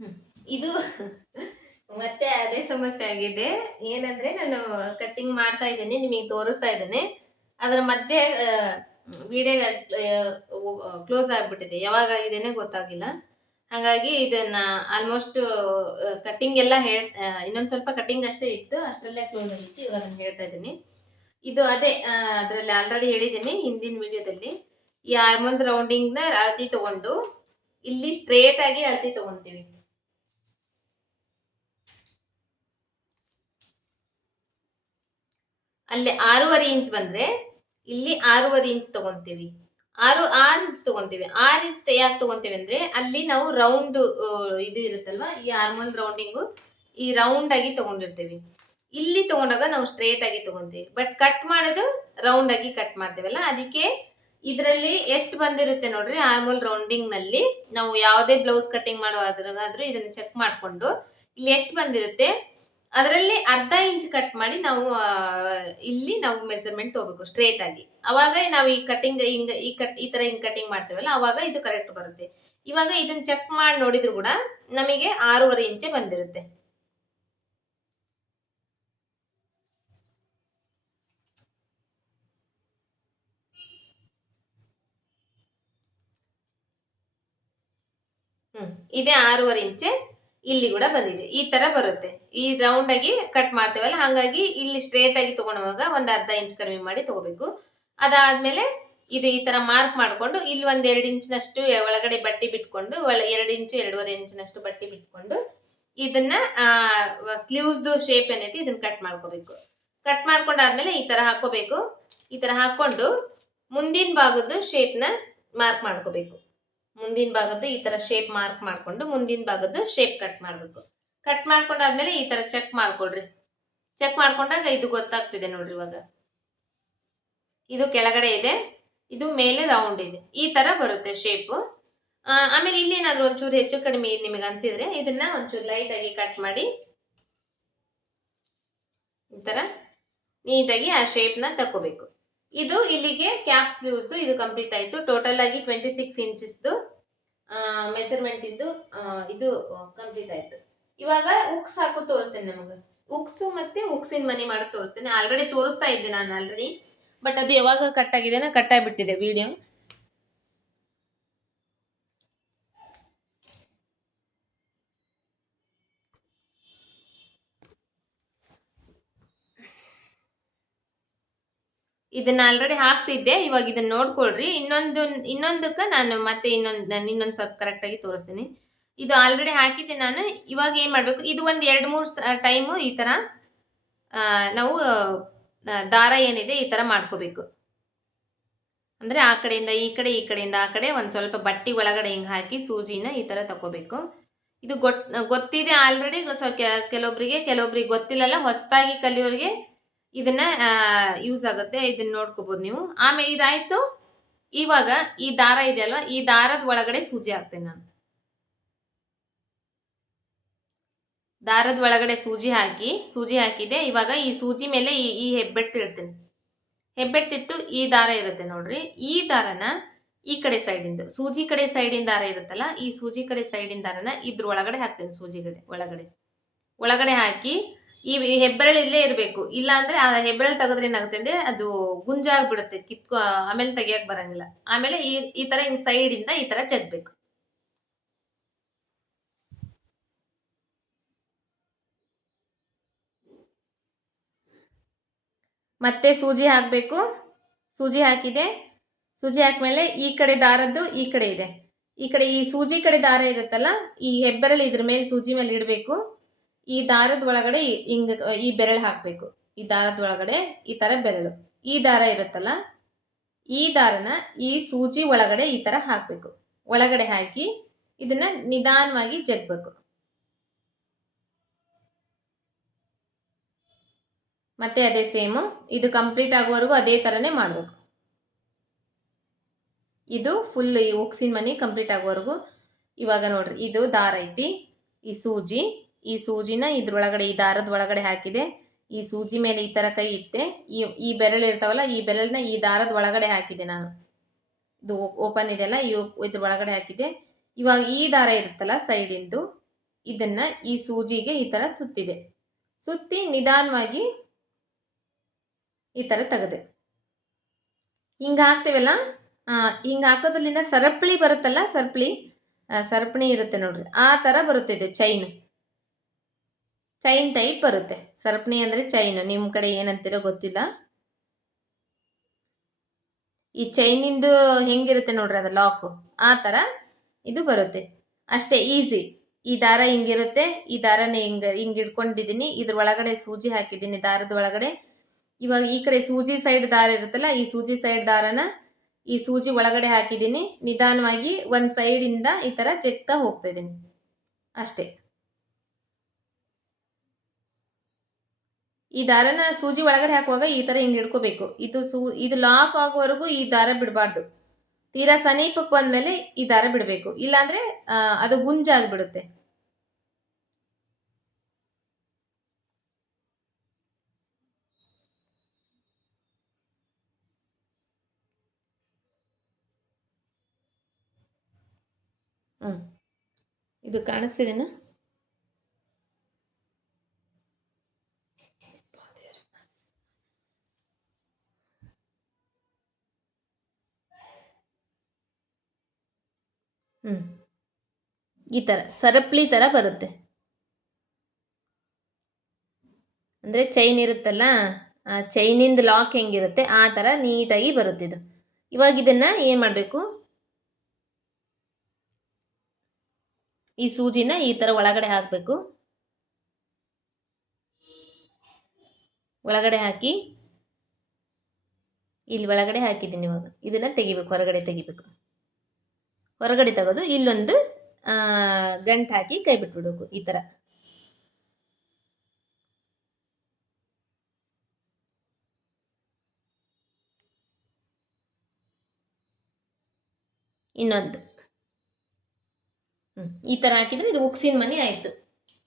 ಹ್ಮ್. ಇದು ಮತ್ತೆ ಅದೇ ಸಮಸ್ಯೆ ಆಗಿದೆ. ಏನಂದ್ರೆ ನಾನು ಕಟ್ಟಿಂಗ್ ಮಾಡ್ತಾ ಇದ್ದೇನೆ, ನಿಮಗೆ ತೋರಿಸ್ತಾ ಇದ್ದೇನೆ. ಅದರ ಮಧ್ಯೆ ವಿಡಿಯೋ ಕ್ಲೋಸ್ ಆಗ್ಬಿಟ್ಟಿದೆ. ಯಾವಾಗ ಆಗಿದೇನೆ ಗೊತ್ತಾಗಿಲ್ಲ. ಹಾಗಾಗಿ ಇದನ್ನ ಆಲ್ಮೋಸ್ಟ್ ಕಟ್ಟಿಂಗ್ ಎಲ್ಲ ಇನ್ನೊಂದ್ ಸ್ವಲ್ಪ ಕಟ್ಟಿಂಗ್ ಅಷ್ಟೇ ಇತ್ತು, ಅಷ್ಟರಲ್ಲೇ ಕ್ಲೋಸ್ ಆಗಿತ್ತು. ಇವಾಗ ನಾನು ಹೇಳ್ತಾ ಇದ್ದೀನಿ. ಇದು ಅದೇ ಅದರಲ್ಲಿ ಆಲ್ರೆಡಿ ಹೇಳಿದ್ದೀನಿ ಹಿಂದಿನ ವಿಡಿಯೋದಲ್ಲಿ. ಈ ಆರ್ಮಲ್ ರೌಂಡಿಂಗ್ ನ ಅಳತಿ ತಗೊಂಡು ಇಲ್ಲಿ ಸ್ಟ್ರೇಟ್ ಆಗಿ ಅಳತಿ ತಗೊಂತೀವಿ. ಅಲ್ಲಿ 6.5 ಇಂಚ್ ಬಂದ್ರೆ ಇಲ್ಲಿ 6.5 ಇಂಚ್ ತಗೊಂತೀವಿ. 6 ಇಂಚ್ ತಗೊಂತೀವಿ. 6 ಇಂಚ್ ಯಾಕೆ ತಗೊಂತೀವಿ ಅಂದ್ರೆ ಅಲ್ಲಿ ನಾವು ರೌಂಡ್ ಇದು ಇರುತ್ತಲ್ವಾ, ಈ ಆರ್ಮಲ್ ರೌಂಡಿಂಗು ಈ ರೌಂಡ್ ಆಗಿ ತಗೊಂಡಿರ್ತೀವಿ. ಇಲ್ಲಿ ತಗೊಂಡಾಗ ನಾವು ಸ್ಟ್ರೇಟ್ ಆಗಿ ತಗೊಂತೀವಿ. ಬಟ್ ಕಟ್ ಮಾಡೋದು ರೌಂಡ್ ಆಗಿ ಕಟ್ ಮಾಡ್ತೀವಲ್ಲ, ಅದಕ್ಕೆ ಇದರಲ್ಲಿ ಎಷ್ಟು ಬಂದಿರುತ್ತೆ ನೋಡ್ರಿ. ಆರ್ಮಲ್ ರೌಂಡಿಂಗ್ ನಲ್ಲಿ ನಾವು ಯಾವುದೇ ಬ್ಲೌಸ್ ಕಟಿಂಗ್ ಮಾಡುವಾದ್ರೂ ಇದನ್ನ ಚೆಕ್ ಮಾಡ್ಕೊಂಡು ಇಲ್ಲಿ ಎಷ್ಟು ಬಂದಿರುತ್ತೆ ಅದರಲ್ಲಿ ಅರ್ಧ ಇಂಚ್ ಕಟ್ ಮಾಡಿ ನಾವು ಇಲ್ಲಿ ನಾವು ಮೆಜರ್ಮೆಂಟ್ ತಗೋಬೇಕು ಸ್ಟ್ರೇಟ್ ಆಗಿ. ಅವಾಗ ನಾವು ಈ ಕಟಿಂಗ್ ಹಿಂಗ ಈ ತರ ಹಿಂಗ್ ಕಟಿಂಗ್ ಮಾಡ್ತೇವಲ್ಲ, ಅವಾಗ ಇದು ಕರೆಕ್ಟ್ ಬರುತ್ತೆ. ಇವಾಗ ಇದನ್ನ ಚೆಕ್ ಮಾಡಿ ನೋಡಿದ್ರು ಕೂಡ ನಮಗೆ 6.5 ಇಂಚೆ ಬಂದಿರುತ್ತೆ. ಇದೇ 6.5 ಇಂಚೆ ಇಲ್ಲಿ ಕೂಡ ಬಂದಿದೆ. ಈ ತರ ಬರುತ್ತೆ. ಈ ರೌಂಡ್ ಆಗಿ ಕಟ್ ಮಾಡ್ತೇವಲ್ಲ, ಹಾಗಾಗಿ ಇಲ್ಲಿ ಸ್ಟ್ರೇಟ್ ಆಗಿ ತಗೊಳುವಾಗ ಒಂದ್ ಅರ್ಧ ಇಂಚ್ ಕಡಿಮೆ ಮಾಡಿ ತಗೋಬೇಕು. ಅದಾದ್ಮೇಲೆ ಇದು ಈ ತರ ಮಾರ್ಕ್ ಮಾಡ್ಕೊಂಡು ಇಲ್ಲಿ ಒಂದ್ 2 ಇಂಚಿನಷ್ಟು ಒಳಗಡೆ ಬಟ್ಟೆ ಬಿಟ್ಕೊಂಡು 2 ಇಂಚು 2.5 ಇಂಚಿನಷ್ಟು ಬಟ್ಟೆ ಬಿಟ್ಕೊಂಡು ಇದನ್ನ ಸ್ಲೀವ್ಸ್ ಶೇಪ್ ಏನೈತಿ ಇದನ್ನ ಕಟ್ ಮಾಡ್ಕೋಬೇಕು. ಕಟ್ ಮಾಡ್ಕೊಂಡಾದ್ಮೇಲೆ ಈ ತರ ಹಾಕೋಬೇಕು. ಈ ತರ ಹಾಕೊಂಡು ಮುಂದಿನ ಭಾಗದ ಶೇಪ್ ನ ಮಾರ್ಕ್ ಮಾಡ್ಕೋಬೇಕು. ಮುಂದಿನ ಭಾಗದ್ದು ಈ ತರ ಶೇಪ್ ಮಾರ್ಕ್ ಮಾಡ್ಕೊಂಡು ಮುಂದಿನ ಭಾಗದ್ದು ಶೇಪ್ ಕಟ್ ಮಾಡ್ಬೇಕು. ಕಟ್ ಮಾಡ್ಕೊಂಡಾದ್ಮೇಲೆ ಈ ತರ ಚೆಕ್ ಮಾಡ್ಕೊಳ್ರಿ. ಚೆಕ್ ಮಾಡ್ಕೊಂಡಾಗ ಇದು ಗೊತ್ತಾಗ್ತಿದೆ ನೋಡ್ರಿ. ಇವಾಗ ಇದು ಕೆಳಗಡೆ ಇದೆ, ಇದು ಮೇಲೆ ರೌಂಡ್ ಇದೆ. ಈ ತರ ಬರುತ್ತೆ ಶೇಪ್. ಆಮೇಲೆ ಇಲ್ಲಿ ಏನಾದ್ರು ಒಂಚೂರು ಹೆಚ್ಚು ಕಡಿಮೆ ನಿಮಗೆ ಅನ್ಸಿದ್ರೆ ಇದನ್ನ ಒಂಚೂರು ಲೈಟ್ ಆಗಿ ಕಟ್ ಮಾಡಿ ಈ ತರ ನೀಟಾಗಿ ಆ ಶೇಪ್ ನ ತಕೋಬೇಕು. ಇದು ಇಲ್ಲಿಗೆ ಕ್ಯಾಪ್ ಸ್ಲೀವ್ಸ್ ಇದು ಕಂಪ್ಲೀಟ್ ಆಯ್ತು. ಟೋಟಲ್ ಆಗಿ 26 ಇಂಚಸ್ ಮೆಜರ್ಮೆಂಟ್ ಇದ್ದು ಇದು ಕಂಪ್ಲೀಟ್ ಆಯ್ತು. ಇವಾಗ ಉಕ್ಸ್ ಹಾಕು ತೋರಿಸ್ತೇನೆ ನಮಗೆ. ಉಕ್ಸು ಮತ್ತೆ ಉಕ್ಸಿನ ಮನಿ ಮಾಡೋದು ತೋರಿಸ್ತೇನೆ. ಆಲ್ರೆಡಿ ತೋರಿಸ್ತಾ ಇದ್ದೆ ನಾನು ಆಲ್ರೆಡಿ, ಬಟ್ ಅದು ಯಾವಾಗ ಕಟ್ ಆಗಿದೆ ಕಟ್ ಆಗಿಬಿಟ್ಟಿದೆ ವಿಡಿಯೋ. ಇದನ್ನ ಆಲ್ರೆಡಿ ಹಾಕ್ತಿದ್ದೆ. ಇವಾಗ ಇದನ್ನ ನೋಡ್ಕೊಳ್ರಿ. ಇನ್ನೊಂದಕ್ಕೆ ನಾನು ಮತ್ತೆ ಇನ್ನೊಂದು ಸ್ವಲ್ಪ ಕರೆಕ್ಟ್ ಆಗಿ ತೋರಿಸ್ತೀನಿ. ಇದು ಆಲ್ರೆಡಿ ಹಾಕಿದ್ದೆ ನಾನು. ಇವಾಗ ಏನ್ ಮಾಡ್ಬೇಕು, ಇದು ಒಂದು 2-3 ಟೈಮು ಈ ತರ ನಾವು ದಾರ ಏನಿದೆ ಈ ತರ ಮಾಡ್ಕೋಬೇಕು. ಅಂದ್ರೆ ಆ ಕಡೆಯಿಂದ ಈ ಕಡೆ, ಈ ಕಡೆಯಿಂದ ಆ ಕಡೆ ಒಂದ್ ಸ್ವಲ್ಪ ಬಟ್ಟಿ ಒಳಗಡೆ ಹಿಂಗ್ ಹಾಕಿ ಸೂಜಿನ ಈ ತರ ತಕೋಬೇಕು. ಇದು ಗೊತ್ತಿದೆ ಆಲ್ರೆಡಿ. ಕೆಲವೊಬ್ರಿಗೆ ಗೊತ್ತಿಲ್ಲಲ್ಲ, ಹೊಸದಾಗಿ ಕಲಿಯೋರಿಗೆ ಇದನ್ನ ಯೂಸ್ ಆಗುತ್ತೆ. ಇದನ್ನ ನೋಡ್ಕೋಬಹುದು ನೀವು. ಆಮೇಲೆ ಇದಾಯ್ತು. ಇವಾಗ ಈ ದಾರ ಇದೆ ಅಲ್ವಾ, ಈ ದಾರದ ಒಳಗಡೆ ಸೂಜಿ ಹಾಕ್ತೇನೆ ನಾನು. ದಾರದ ಒಳಗಡೆ ಸೂಜಿ ಹಾಕಿದೆ. ಇವಾಗ ಈ ಸೂಜಿ ಮೇಲೆ ಈ ಹೆಬ್ಬೆಟ್ಟು ಇಡ್ತೇನೆ. ಹೆಬ್ಬೆಟ್ಟಿಟ್ಟು ಈ ದಾರ ಇರುತ್ತೆ ನೋಡ್ರಿ, ಈ ದಾರನ ಈ ಕಡೆ ಸೈಡಿಂದ, ಸೂಜಿ ಕಡೆ ಸೈಡಿನ ದಾರ ಇರುತ್ತಲ್ಲ, ಈ ಸೂಜಿ ಕಡೆ ಸೈಡಿನ ದಾರನ ಇದ್ರ ಒಳಗಡೆ ಹಾಕ್ತೇನೆ. ಸೂಜಿ ಕಡೆ ಒಳಗಡೆ ಹಾಕಿ ಈ ಹೆಬ್ಬೆರಳು ಇಲ್ಲೇ ಇರಬೇಕು. ಇಲ್ಲ ಅಂದ್ರೆ ಆ ಹೆಬ್ಬೆರಳು ತೆಗೆದ್ರೆ ಏನಾಗುತ್ತೆ ಅಂದ್ರೆ ಅದು ಗುಂಜಾಗ್ಬಿಡುತ್ತೆ, ಆಮೇಲೆ ತೆಗಿಯಕ್ ಬರಂಗಿಲ್ಲ. ಆಮೇಲೆ ಈ ತರ ಹಿಂಗ್ ಸೈಡ್ ಇಂದ ಈ ತರ ಜಗ್ಬೇಕು. ಮತ್ತೆ ಸೂಜಿ ಹಾಕಬೇಕು. ಸೂಜಿ ಹಾಕಿದೆ. ಸೂಜಿ ಹಾಕ್ಮೇಲೆ ಈ ಕಡೆ ದಾರದ್ದು ಈ ಕಡೆ ಇದೆ. ಈ ಕಡೆ ಈ ಸೂಜಿ ಕಡೆ ದಾರ ಇರುತ್ತಲ್ಲ, ಈ ಹೆಬ್ಬೆರಳು ಇದ್ರ ಮೇಲೆ ಸೂಜಿ ಮೇಲೆ ಇಡಬೇಕು. ಈ ದಾರದ ಒಳಗಡೆ ಹಿಂಗ ಈ ಬೆರಳು ಹಾಕಬೇಕು. ಈ ದಾರದ ಒಳಗಡೆ ಈ ತರ ಬೆರಳು, ಈ ದಾರ ಇರುತ್ತಲ್ಲ, ಈ ದಾರನ ಈ ಸೂಜಿ ಒಳಗಡೆ ಈ ತರ ಹಾಕಬೇಕು. ಒಳಗಡೆ ಹಾಕಿ ಇದನ್ನ ನಿಧಾನವಾಗಿ ಜಗ್ಬೇಕು. ಮತ್ತೆ ಅದೇ ಸೇಮ್, ಇದು ಕಂಪ್ಲೀಟ್ ಆಗುವವರೆಗೂ ಅದೇ ತರನೇ ಮಾಡಬೇಕು. ಇದು ಫುಲ್ ಈ ಉಕ್ಸಿನ ಮನಿ ಕಂಪ್ಲೀಟ್ ಆಗುವವರೆಗೂ. ಇವಾಗ ನೋಡ್ರಿ, ಇದು ದಾರ ಐತಿ, ಈ ಸೂಜಿನ ಇದ್ರೊಳಗಡೆ ಈ ದಾರದ ಒಳಗಡೆ ಹಾಕಿದೆ. ಈ ಸೂಜಿ ಮೇಲೆ ಈ ತರ ಕೈ ಇಟ್ಟೆ. ಈ ಬೆರಳು ಇರ್ತಾವಲ್ಲ, ಈ ಬೆರಳನ್ನ ಈ ದಾರದ ಒಳಗಡೆ ಹಾಕಿದೆ ನಾನು. ಇದು ಓಪನ್ ಇದೆಯಲ್ಲ, ಇದ್ರ ಒಳಗಡೆ ಹಾಕಿದೆ. ಇವಾಗ ಈ ದಾರ ಇರುತ್ತಲ್ಲ ಸೈಡಿಂದು, ಇದನ್ನು ಈ ಸೂಜಿಗೆ ಈ ಥರ ಸುತ್ತಿದೆ. ಸುತ್ತಿ ನಿಧಾನವಾಗಿ ಈ ಥರ ತೆಗೆದೆ. ಹಿಂಗೆ ಹಾಕ್ತೀವಲ್ಲ, ಹಿಂಗೆ ಹಾಕೋದ್ರಲ್ಲಿಂದ ಸರಪಳಿ ಬರುತ್ತಲ್ಲ, ಸರಪಣಿ ಇರುತ್ತೆ ನೋಡ್ರಿ, ಆ ಥರ ಬರುತ್ತೆ. ಇದು ಚೈನ್ ಟೈಪ್ ಬರುತ್ತೆ. ಸರಪಣಿ ಅಂದರೆ ಚೈನ್, ನಿಮ್ಮ ಕಡೆ ಏನಂತೀರೋ ಗೊತ್ತಿಲ್ಲ. ಈ ಚೈನಿಂದು ಹೆಂಗಿರುತ್ತೆ ನೋಡ್ರಿ ಅದು ಲಾಕು, ಆ ಥರ ಇದು ಬರುತ್ತೆ. ಅಷ್ಟೇ, ಈಸಿ. ಈ ದಾರ ಹಿಂಗಿರುತ್ತೆ, ಈ ದಾರನೇ ಹಿಂಗೆ ಹಿಡ್ಕೊಂಡಿದ್ದೀನಿ. ಇದ್ರ ಒಳಗಡೆ ಸೂಜಿ ಹಾಕಿದ್ದೀನಿ, ದಾರದ ಒಳಗಡೆ. ಇವಾಗ ಈ ಕಡೆ ಸೂಜಿ ಸೈಡ್ ದಾರ ಇರುತ್ತಲ್ಲ, ಈ ಸೂಜಿ ಸೈಡ್ ದಾರನ ಈ ಸೂಜಿ ಒಳಗಡೆ ಹಾಕಿದ್ದೀನಿ. ನಿಧಾನವಾಗಿ ಒಂದು ಸೈಡಿಂದ ಈ ಥರ ಜಗ್ತಾ ಹೋಗ್ತಾ ಇದ್ದೀನಿ ಅಷ್ಟೇ. ಈ ದಾರನ ಸೂಜಿ ಒಳಗಡೆ ಹಾಕುವಾಗ ಈ ಥರ ಹಿಂಗೆ ಹಿಡ್ಕೋಬೇಕು. ಇದು ಲಾಕ್ ಆಗುವವರೆಗೂ ಈ ದಾರ ಬಿಡಬಾರ್ದು. ತೀರಾ ಸಮೀಪಕ್ಕೆ ಬಂದಮೇಲೆ ಈ ದಾರ ಬಿಡಬೇಕು, ಇಲ್ಲಾಂದರೆ ಅದು ಗುಂಜಾಗಿಬಿಡುತ್ತೆ. ಇದು ಕಾಣಿಸ್ತಿದೆನಾ? ಈ ಥರ ಸರಪಳಿ ಥರ ಬರುತ್ತೆ. ಅಂದರೆ ಚೈನ್ ಇರುತ್ತಲ್ಲ, ಆ ಚೈನಿಂದ ಲಾಕ್ ಹೆಂಗಿರುತ್ತೆ ಆ ಥರ ನೀಟಾಗಿ ಬರುತ್ತೆ ಇದು. ಇವಾಗ ಇದನ್ನು ಏನು ಮಾಡಬೇಕು, ಈ ಸೂಜಿನ ಈ ಥರ ಒಳಗಡೆ ಹಾಕಬೇಕು. ಒಳಗಡೆ ಹಾಕಿ ಇಲ್ಲಿ ಒಳಗಡೆ ಹಾಕಿದ್ದೀನಿ. ಇವಾಗ ಇದನ್ನು ತೆಗಿಬೇಕು, ಹೊರಗಡೆ ತೆಗಿಬೇಕು. ಹೊರಗಡೆ ತೆಗೆದು ಇಲ್ಲೊಂದು ಗಂಟು ಹಾಕಿ ಕೈ ಬಿಟ್ಬಿಡ್ಬೇಕು ಈ ಥರ. ಇನ್ನೊಂದು ಈ ಥರ ಹಾಕಿದರೆ ಇದು ಉಕ್ಸಿನ ಮನೆ ಆಯಿತು.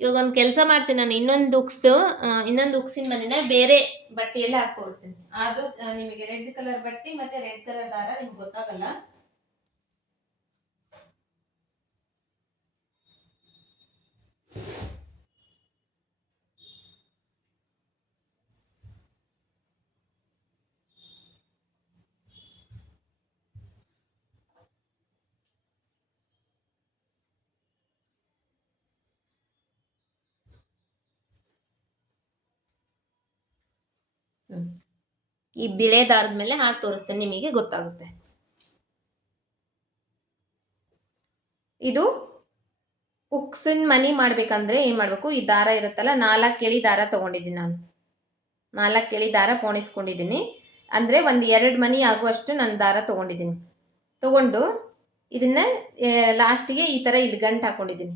ಇವಾಗ ಒಂದು ಕೆಲಸ ಮಾಡ್ತೀನಿ ನಾನು, ಇನ್ನೊಂದು ಉಕ್ಸಿನ ಮನೆನ ಬೇರೆ ಬಟ್ಟೆಯಲ್ಲಿ ಹಾಕಿ ತೋರಿಸ್ತೀನಿ. ಅದು ನಿಮಗೆ ರೆಡ್ ಕಲರ್ ಬಟ್ಟೆ ಮತ್ತು ರೆಡ್ ಕಲರ್ ದಾರ ನಿಮ್ಗೆ ಗೊತ್ತಾಗಲ್ಲ. ಈ ಬಿಳೆ ದಾರದ ಮೇಲೆ ಹಾಕಿ ತೋರಿಸ್ತೇನೆ, ನಿಮಗೆ ಗೊತ್ತಾಗುತ್ತೆ. ಇದು ಉಕ್ಸಿನ ಮನಿ ಮಾಡ್ಬೇಕಂದ್ರೆ ಏನು ಮಾಡಬೇಕು, ಈ ದಾರ ಇರುತ್ತಲ್ಲ, 4 ಎಳೆ ದಾರ ತೊಗೊಂಡಿದ್ದೀನಿ ನಾನು. 4 ಎಳೆ ದಾರ ಪೋಣಿಸ್ಕೊಂಡಿದ್ದೀನಿ. ಅಂದರೆ ಒಂದು 2 ಮನಿ ಆಗುವಷ್ಟು ನಾನು ದಾರ ತೊಗೊಂಡಿದ್ದೀನಿ. ತೊಗೊಂಡು ಇದನ್ನು ಲಾಸ್ಟಿಗೆ ಈ ಥರ ಇಲ್ಲಿ ಗಂಟು ಹಾಕ್ಕೊಂಡಿದ್ದೀನಿ.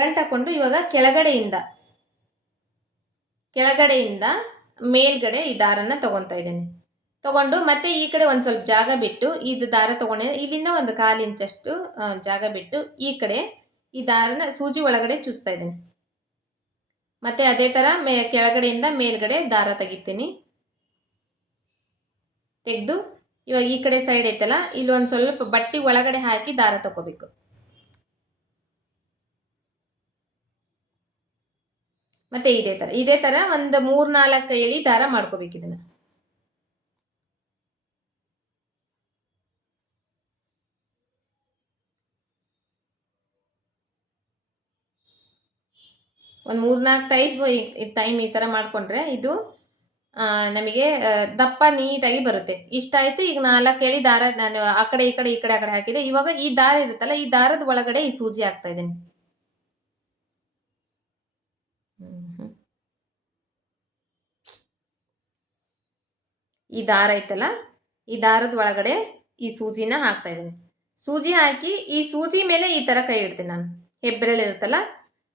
ಗಂಟು ಹಾಕ್ಕೊಂಡು ಇವಾಗ ಕೆಳಗಡೆಯಿಂದ ಮೇಲ್ಗಡೆ ಈ ದಾರನ ತೊಗೊತಾ ಇದ್ದೀನಿ. ತೊಗೊಂಡು ಮತ್ತೆ ಈ ಕಡೆ ಒಂದು ಸ್ವಲ್ಪ ಜಾಗ ಬಿಟ್ಟು ಇದು ದಾರ ತೊಗೊಂಡೆ, ಇಲ್ಲಿಂದ ಒಂದು 1/4 ಇಂಚಷ್ಟು ಜಾಗ ಬಿಟ್ಟು ಈ ಕಡೆ ಈ ದಾರನ ಸೂಜಿ ಒಳಗಡೆ ಚುಚ್ತಾ ಇದ್ದೀನಿ. ಮತ್ತು ಅದೇ ಥರ ಕೆಳಗಡೆಯಿಂದ ಮೇಲ್ಗಡೆ ದಾರ ತೆಗಿತೀನಿ. ತೆಗೆದು ಇವಾಗ ಈ ಕಡೆ ಸೈಡ್ ಐತಲ್ಲ, ಇಲ್ಲಿ ಒಂದು ಸ್ವಲ್ಪ ಬಟ್ಟೆ ಒಳಗಡೆ ಹಾಕಿ ದಾರ ತಗೋಬೇಕು. ಮತ್ತು ಇದೇ ಥರ ಒಂದು 3-4 ಎಳೆ ದಾರ ಮಾಡ್ಕೋಬೇಕು. ಇದನ್ನು ಒಂದು 3-4 ಟೈಮ್ ಈ ಥರ ಮಾಡಿಕೊಂಡ್ರೆ ಇದು ನಮಗೆ ದಪ್ಪ ನೀಟಾಗಿ ಬರುತ್ತೆ. ಇಷ್ಟ ಆಯಿತು. ಈಗ 4 ಎಳೆ ದಾರ ನಾನು ಆ ಕಡೆ ಈ ಕಡೆ ಹಾಕಿದೆ. ಇವಾಗ ಈ ದಾರ ಇರುತ್ತಲ್ಲ, ಈ ದಾರದ ಒಳಗಡೆ ಈ ಸೂಜಿ ಹಾಕ್ತಾ ಇದ್ದೀನಿ. ಈ ದಾರ ಐತಲ್ಲ, ಈ ದಾರದ ಒಳಗಡೆ ಈ ಸೂಜಿನ ಹಾಕ್ತಾ ಇದ್ದೀನಿ. ಸೂಜಿ ಹಾಕಿ ಈ ಸೂಜಿ ಮೇಲೆ ಈ ಥರ ಕೈ ಇಡ್ತೀನಿ ನಾನು. ಹೆಬ್ಬೆರಳು ಇರುತ್ತಲ್ಲ,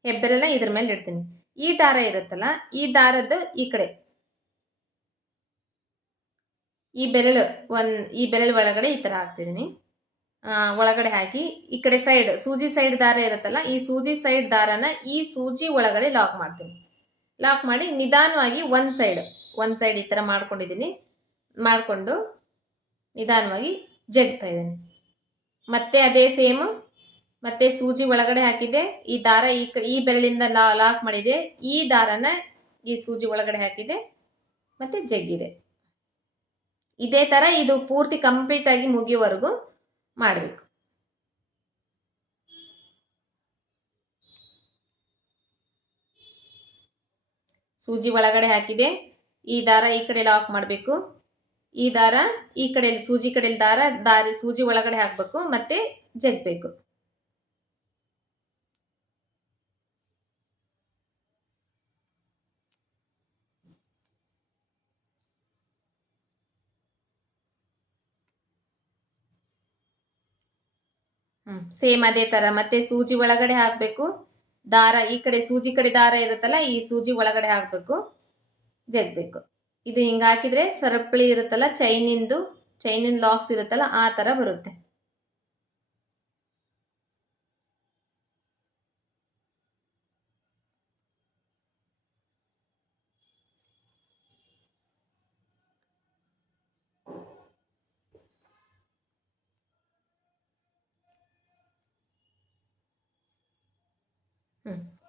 ಹೆಬ್ಬೆರಳ ಇದ್ರ ಮೇಲೆ ಇಡ್ತೀನಿ. ಈ ದಾರ ಇರುತ್ತಲ್ಲ, ಈ ದಾರದ ಈ ಕಡೆ ಈ ಬೆರಳು ಒಳಗಡೆ ಈ ಥರ ಹಾಕ್ತಿದ್ದೀನಿ. ಒಳಗಡೆ ಹಾಕಿ ಈ ಕಡೆ ಸೈಡ್ ಸೂಜಿ ಸೈಡ್ ದಾರ ಇರುತ್ತಲ್ಲ, ಈ ಸೂಜಿ ಸೈಡ್ ದಾರನ ಈ ಸೂಜಿ ಒಳಗಡೆ ಲಾಕ್ ಮಾಡ್ತೀನಿ. ಲಾಕ್ ಮಾಡಿ ನಿಧಾನವಾಗಿ ಒಂದು ಸೈಡ್ ಈ ಥರ ಮಾಡ್ಕೊಂಡಿದ್ದೀನಿ. ಮಾಡಿಕೊಂಡು ನಿಧಾನವಾಗಿ ಜಗ್ತಾ ಇದ್ದೀನಿ. ಮತ್ತೆ ಅದೇ ಸೇಮು ಮತ್ತೆ ಸೂಜಿ ಒಳಗಡೆ ಹಾಕಿದೆ. ಈ ದಾರ ಈ ಬೆರಳಿಂದ ಲಾಕ್ ಮಾಡಿದೆ. ಈ ದಾರನ ಈ ಸೂಜಿ ಒಳಗಡೆ ಹಾಕಿದೆ. ಮತ್ತೆ ಜಗ್ಗಿದೆ. ಇದೇ ತರ ಇದು ಪೂರ್ತಿ ಕಂಪ್ಲೀಟ್ ಆಗಿ ಮುಗಿಯುವವರೆಗೂ ಮಾಡಬೇಕು. ಸೂಜಿ ಒಳಗಡೆ ಹಾಕಿದೆ. ಈ ದಾರ ಈ ಕಡೆ ಲಾಕ್ ಮಾಡಬೇಕು. ಈ ದಾರ ಈ ಕಡೆ ಸೂಜಿ ಕಡೆ ದಾರಿ ಸೂಜಿ ಒಳಗಡೆ ಹಾಕಬೇಕು ಮತ್ತೆ ಜಗ್ಬೇಕು. ಸೇಮ್ ಅದೇ ತರ ಮತ್ತೆ ಸೂಜಿ ಒಳಗಡೆ ಹಾಕಬೇಕು. ದಾರ ಈ ಕಡೆ ಸೂಜಿ ಕಡೆ ದಾರ ಇರುತ್ತಲ್ಲ, ಈ ಸೂಜಿ ಒಳಗಡೆ ಹಾಕಬೇಕು, ಜಗ್ಬೇಕು. ಇದು ಹಿಂಗೆ ಹಾಕಿದ್ರೆ ಸರಪಳಿ ಇರುತ್ತಲ್ಲ, ಚೈನಿನ ಲಾಕ್ಸ್ ಇರುತ್ತಲ್ಲ, ಆ ತರ ಬರುತ್ತೆ.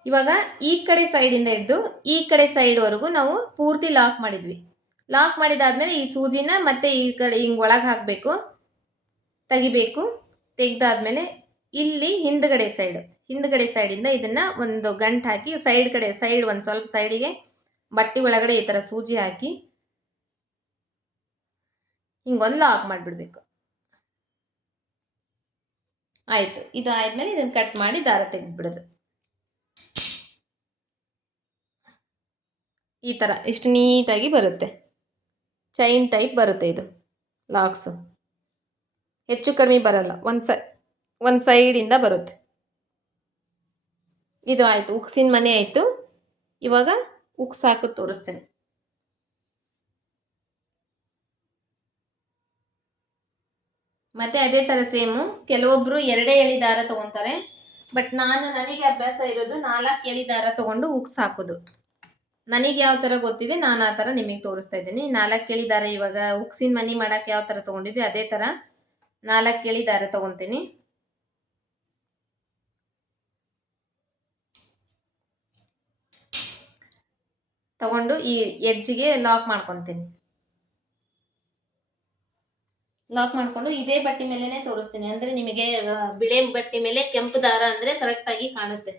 ಇವಾಗ ಈ ಕಡೆ ಸೈಡಿಂದ ಹಿಡಿದು ಈ ಕಡೆ ಸೈಡ್ವರೆಗೂ ನಾವು ಪೂರ್ತಿ ಲಾಕ್ ಮಾಡಿದ್ವಿ. ಲಾಕ್ ಮಾಡಿದಾದ್ಮೇಲೆ ಈ ಸೂಜಿನ ಮತ್ತೆ ಈ ಕಡೆ ಹಿಂಗೆ ಒಳಗೆ ಹಾಕಬೇಕು, ತೆಗಿಬೇಕು. ತೆಗ್ದಾದ್ಮೇಲೆ ಇಲ್ಲಿ ಹಿಂದ್ಗಡೆ ಸೈಡಿಂದ ಇದನ್ನ ಒಂದು ಗಂಟು ಹಾಕಿ ಸೈಡ್ ಒಂದು ಸ್ವಲ್ಪ ಸೈಡಿಗೆ ಬಟ್ಟೆ ಒಳಗಡೆ ಈ ಥರ ಸೂಜಿ ಹಾಕಿ ಹಿಂಗೊಂದು ಲಾಕ್ ಮಾಡಿಬಿಡ್ಬೇಕು. ಆಯಿತು. ಇದು ಆದ್ಮೇಲೆ ಇದನ್ನು ಕಟ್ ಮಾಡಿ ದಾರ ತೆಗೆದ್ಬಿಡೋದು. ಈ ಥರ ಇಷ್ಟು ನೀಟಾಗಿ ಬರುತ್ತೆ. ಚೈನ್ ಟೈಪ್ ಬರುತ್ತೆ ಇದು ಲಾಕ್ಸ್. ಹೆಚ್ಚು ಕಡಿಮೆ ಬರಲ್ಲ, ಒಂದು ಸೈಡಿಂದ ಬರುತ್ತೆ. ಇದು ಆಯಿತು, ಉಕ್ಸಿನ ಮನೆ ಆಯಿತು. ಇವಾಗ ಉಕ್ಸ್ ಹಾಕೋದು ತೋರಿಸ್ತೇನೆ. ಮತ್ತೆ ಅದೇ ಥರ ಸೇಮು. ಕೆಲವೊಬ್ಬರು 2 ಎಳೆ ದಾರ ತೊಗೊತಾರೆ. ಬಟ್ ನನಗೆ ಅಭ್ಯಾಸ ಇರೋದು 4 ಎಳೆ ದಾರ ತೊಗೊಂಡು ಉಕ್ಸ್ ಹಾಕೋದು. ನನಗೆ ಯಾವ ಥರ ಗೊತ್ತಿದೆ ನಾನು ಆ ಥರ ನಿಮಗೆ ತೋರಿಸ್ತಾ ಇದ್ದೀನಿ. 4 ಎಳೆ ದಾರ ಇವಾಗ ಉಕ್ಸಿನ ಮನೆ ಮಾಡೋಕ್ಕೆ ಯಾವ ಥರ ತೊಗೊಂಡಿದ್ವಿ ಅದೇ ಥರ 4 ಎಳೆ ದಾರ ತೊಗೊತೀನಿ. ತಗೊಂಡು ಈ ಎಡ್ಜಿಗೆ ಲಾಕ್ ಮಾಡ್ಕೊತೀನಿ. ಲಾಕ್ ಮಾಡಿಕೊಂಡು ಇದೇ ಬಟ್ಟೆ ಮೇಲೇ ತೋರಿಸ್ತೀನಿ. ಅಂದರೆ ನಿಮಗೆ ಬಿಳೆ ಬಟ್ಟೆ ಮೇಲೆ ಕೆಂಪು ದಾರ ಅಂದರೆ ಕರೆಕ್ಟಾಗಿ ಕಾಣುತ್ತೆ.